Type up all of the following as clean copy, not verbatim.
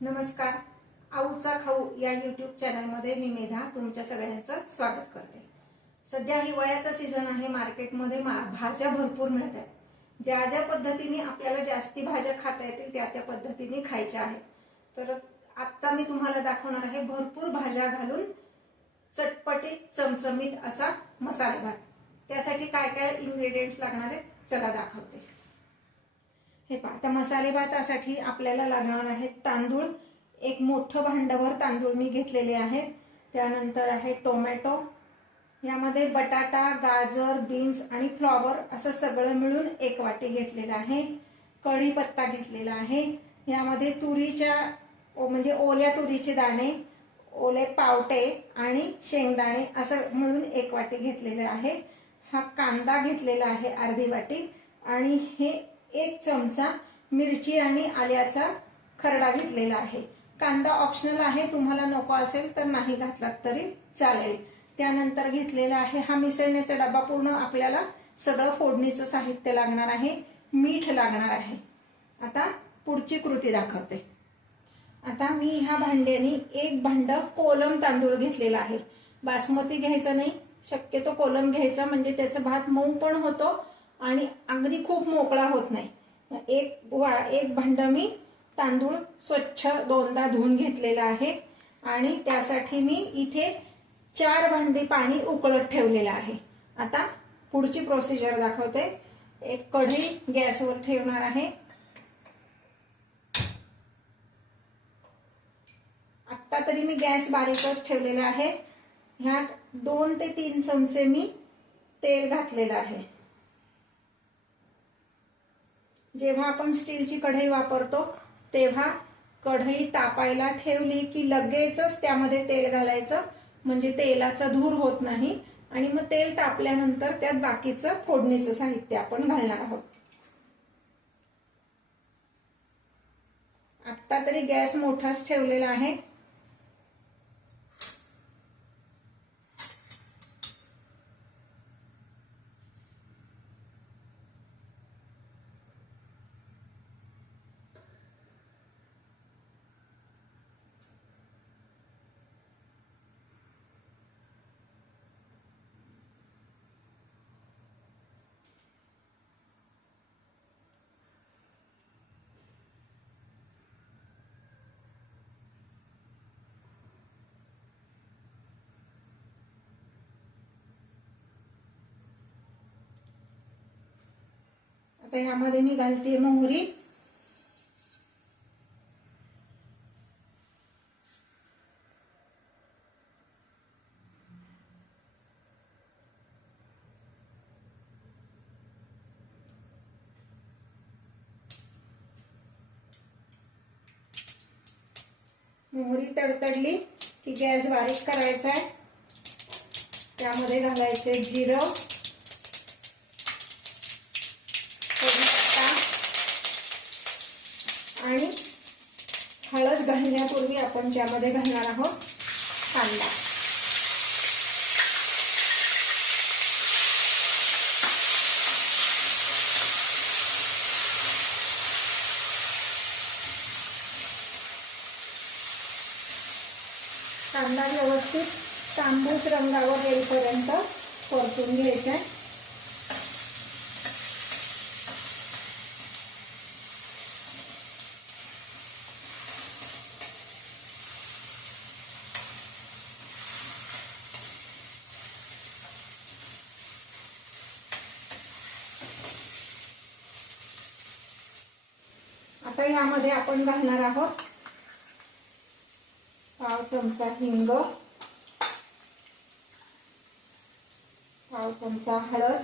नमस्कार. आऊचा खाऊ या यूट्यूब चॅनलमध्ये मी मेधा तुमच्या सगळ्यांचं स्वागत करते. सध्या हिवाळ्याचा सीझन आहे. मार्केटमध्ये भाज्या भरपूर मिळतात. ज्या ज्या पद्धतीने आपल्याला जास्ती भाज्या खाता येतील त्या पद्धतीने खायच्या आहेत. तर आता मी तुम्हाला दाखवणार आहे भरपूर भाज्या घालून चटपटीत चमचमीत असा मसाले भात. त्यासाठी काय काय इन्ग्रेडियंट्स लागणार आहेत चला दाखवते. हे पहा, आता मसाले भातासाठी आपल्याला लागणार आहेत तांदूळ. एक मोठं भांडभर तांदूळ मी घेतलेले आहेत. त्यानंतर आहे टोमॅटो, यामध्ये बटाटा, गाजर, बीन्स आणि फ्लॉवर असं सगळं मिळून एक वाटी घेतलेला आहे. कढीपत्ता घेतलेला आहे. यामध्ये तुरीच्या म्हणजे ओल्या तुरीचे दाणे, ओले पावटे आणि शेंगदाणे असं मिळून एक वाटी घेतलेले आहे. हा कांदा घेतलेला आहे अर्धी वाटी आणि हे एक चमचा मिरची आणि आल्याचा खरडा घेतलेला आहे. कांदा ऑप्शनल आहे, तुम्हाला नको असेल तर नाही घातलात तरी चालेल. त्यानंतर घेतलेला आहे हा मिसळण्याचा डबा. पूर्ण आपल्याला सगळं फोडणीचं साहित्य लागणार आहे. मीठ लागणार आहे. आता पुढची कृती दाखवते. आता मी ह्या भांड्याने एक भांड कोलम तांदूळ घेतलेला आहे. बासमती घ्यायचा नाही, शक्यतो कोलम घ्यायचा, म्हणजे त्याचा भात मऊ पण होतो आणि अगदी खूप मोकळा होत नाही. एक भांड मी तांदूळ स्वच्छ दोनदा धुवून घेतलेला आहे आणि त्यासाठी मी इथे 4 भांडी पाणी उकळत ठेवलेलं आहे. आता पुढची प्रोसिजर दाखवते. एक कढई गॅसवर ठेवणार आहे. आता तरी मी गॅस बारीकच ठेवलेला आहे. ह्यात 2 ते 3 चमचे मी तेल घातलेलं आहे. जेव्हा आपण स्टीलची कढई वापरतो तेव्हा कढई तापायला ठेवली की लगेचच त्यामध्ये तेल घालायचं, म्हणजे तेलाचा धूर होत नाही आणि मग तेल तापल्यानंतर त्यात बाकीचं फोडणीचं साहित्य आपण घालणार आहोत. आता तरी गॅस मोठाच ठेवलेला आहे. आता यामध्ये मी घालते मोहरी, मोहरी तडतडली की गॅस बारीक करायचा आहे. त्यामध्ये घालायचे जिरं, आणि हळद घालण्यापूर्वी आपण त्यामध्ये घालणार आहोत कांदा. कांदा व्यवस्थित तांबूस रंगावर येईपर्यंत परतून घ्यायचा आहे. आता यामध्ये आपण घालणार आहोत पाव चमचा हिंग, पाव चमचा हळद.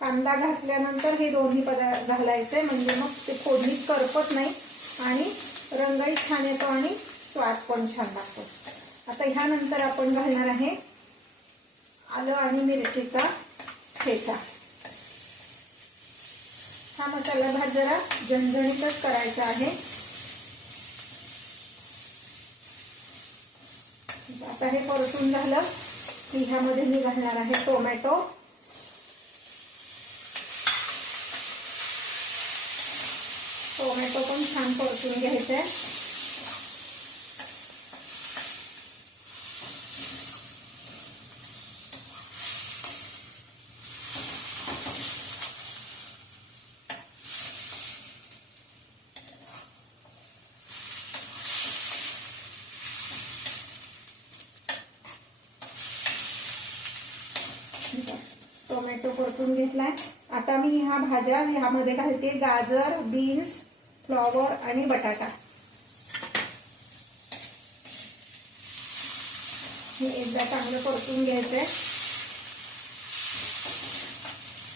कांदा घातल्यानंतर हे दोन्ही पदार्थ घालायचे, म्हणजे मग ते फोडणीत करपत नाही आणि रंगही छान येतो आणि स्वाद पण छान लागतो. आता ह्यानंतर आपण घालणार आहे आलं आणि मिरचीचा ठेचा. हा मसाला भात जरा झणझणीतच करायचा आहे. आता हे परतून झालं की ह्यामध्ये मी घालणार आहे टोमॅटो, टोमॅटो पण छान परतून घ्यायचा आहे. टोमॅटो परतून घेतलाय. आता मी ह्या भाज्या ह्यामध्ये घालते. गाजर, बीन्स, फ्लॉवर आणि बटाटा. हे एकदा चांगलं परतून घ्यायचंय.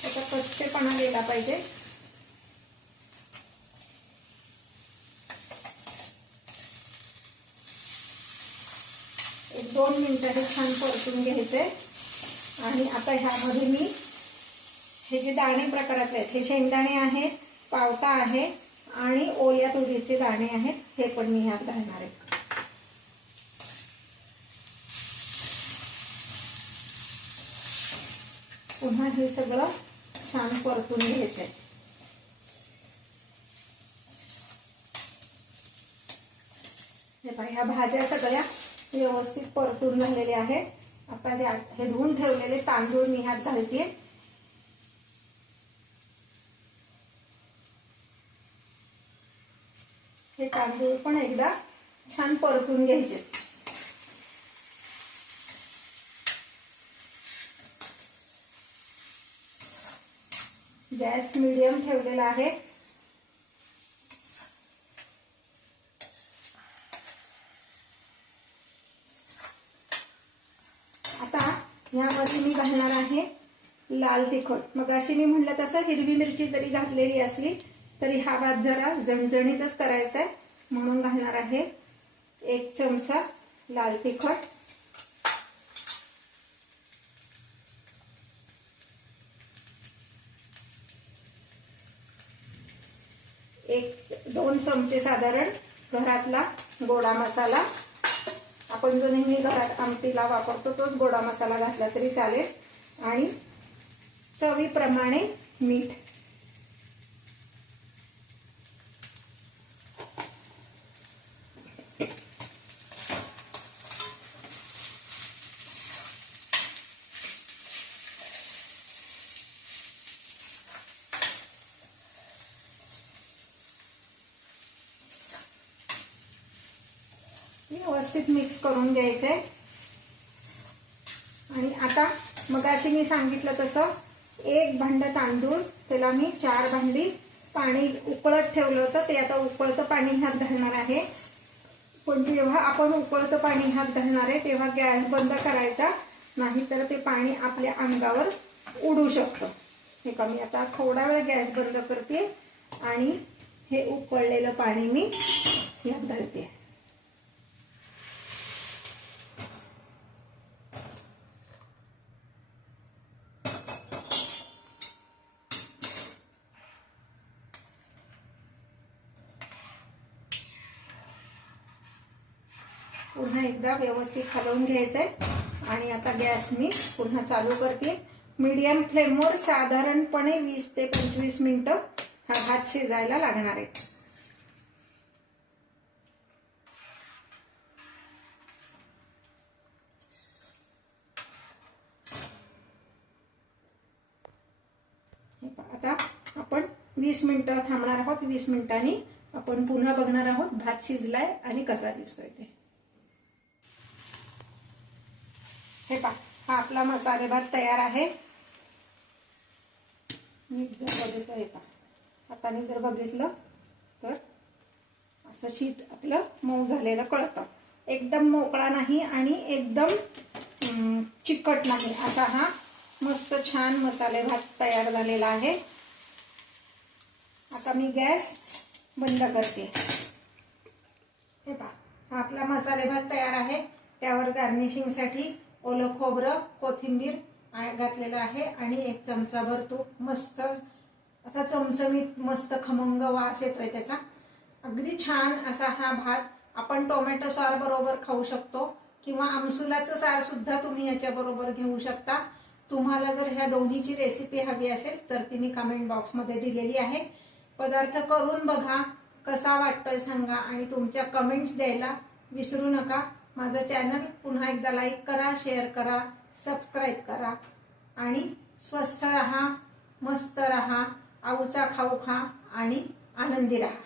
त्याचा कच्चेपणा गेला पाहिजे. एक 2 मिनिटं हे छान परतून घ्यायचंय. आणि आता ह्यामध्ये मी हे जे दाणे प्रकारातले आहेत, हे शेंगदाणे आहेत, पावटा आहे आणि ओल्या तुरीचे दाणे आहेत, हे पण मी ह्यात घालणार आहे. पुन्हा हे सगळं छान परतून घ्यायचंय. हे पहा, ह्या भाज्या सगळ्या व्यवस्थित परतून झालेल्या आहेत. आता हे धुवून ठेवलेले तांदूळ मी ह्यात घालते. हे तांदूळ पण एकदा छान परतून घ्यायचे. गॅस मीडियम ठेवलेला आहे. आता यामध्ये मी घालणार आहे लाल तिखट. मग अशी मी म्हटलं तसं हिरवी मिरची जरी घातलेली असली तरी हा भात जरा झणझणीतच करायचा आहे, म्हणून घालणार आहे 1 चमचा लाल तिखट. एक 2 चमचे साधारण घरातला गोडा मसाला. आपण जो नेहमी घरात आमटीला वापरतो तोच गोडा मसाला घातला तरी चालेल. आणि चवीप्रमाणे मीठ. व्यवस्थित मिक्स करून घ्यायचंय. आणि आता मगाशी मी सांगितलं तसं 1 भांड तांदूळ, त्याला मी 4 भांडी पाणी उकळत ठेवलं होतं. ते आता उकळतं पाणी ह्यात घालणार आहे. पण जेव्हा आपण उकळतं पाणी ह्यात घालणार आहे तेव्हा गॅस बंद करायचा, नाहीतर ते पाणी आपल्या अंगावर उडू शकतं. हे का, मी आता थोडा वेळ गॅस बंद करते आणि हे उकळलेलं पाणी मी ह्यात घालते. पुन्हा एकदा व्यवस्थित हलवून घ्यायचंय. आणि आता गॅस मी पुन्हा चालू करते. मीडियम फ्लेमवर साधारणपणे 20 ते 25 मिनिटं हा भात शिजायला लागणार आहे. आता आपण 20 मिनिटं थांबणार आहोत. 20 मिनिटांनी आपण पुन्हा बघणार आहोत भात शिजलाय आणि कसा दिसतोय ते. हे पहा, हा आपला मसाले भात तयार आहे. मीठ जर बघितलं, हे पहा, हाताने जर बघितलं तर असं शीत आपलं मऊ झालेलं कळतं. एकदम मोकळा नाही आणि एकदम चिकट नाही, असा हा मस्त छान मसाले भात तयार झालेला आहे. आता मी गॅस बंद करते. हे पहा, हा आपला मसाले भात तयार आहे. त्यावर गार्निशिंगसाठी ओलं खोबरं, कोथिंबीर घातलेलं आहे आणि 1 चमचाभर तूप. मस्त असा चमचमीत मस्त खमंग वास येतोय त्याचा. अगदी छान असा हा भात आपण टोमॅटो सॉस बरोबर खाऊ शकतो किंवा आमसुलाचं सार सुद्धा तुम्ही याच्या बरोबर घेऊ शकता. तुम्हाला जर ह्या दोन्हीची रेसिपी हवी असेल तर ती मी कमेंट बॉक्समध्ये दिलेली आहे. पदार्थ करून बघा, कसा वाटतोय सांगा आणि तुमच्या कमेंट्स द्यायला विसरू नका. माझं चॅनल पुन्हा एकदा लाईक करा, शेअर करा, सबस्क्राईब करा आणि स्वस्थ रहा, मस्त रहा, आऊचा खाऊ खा आणि आनंदी रहा.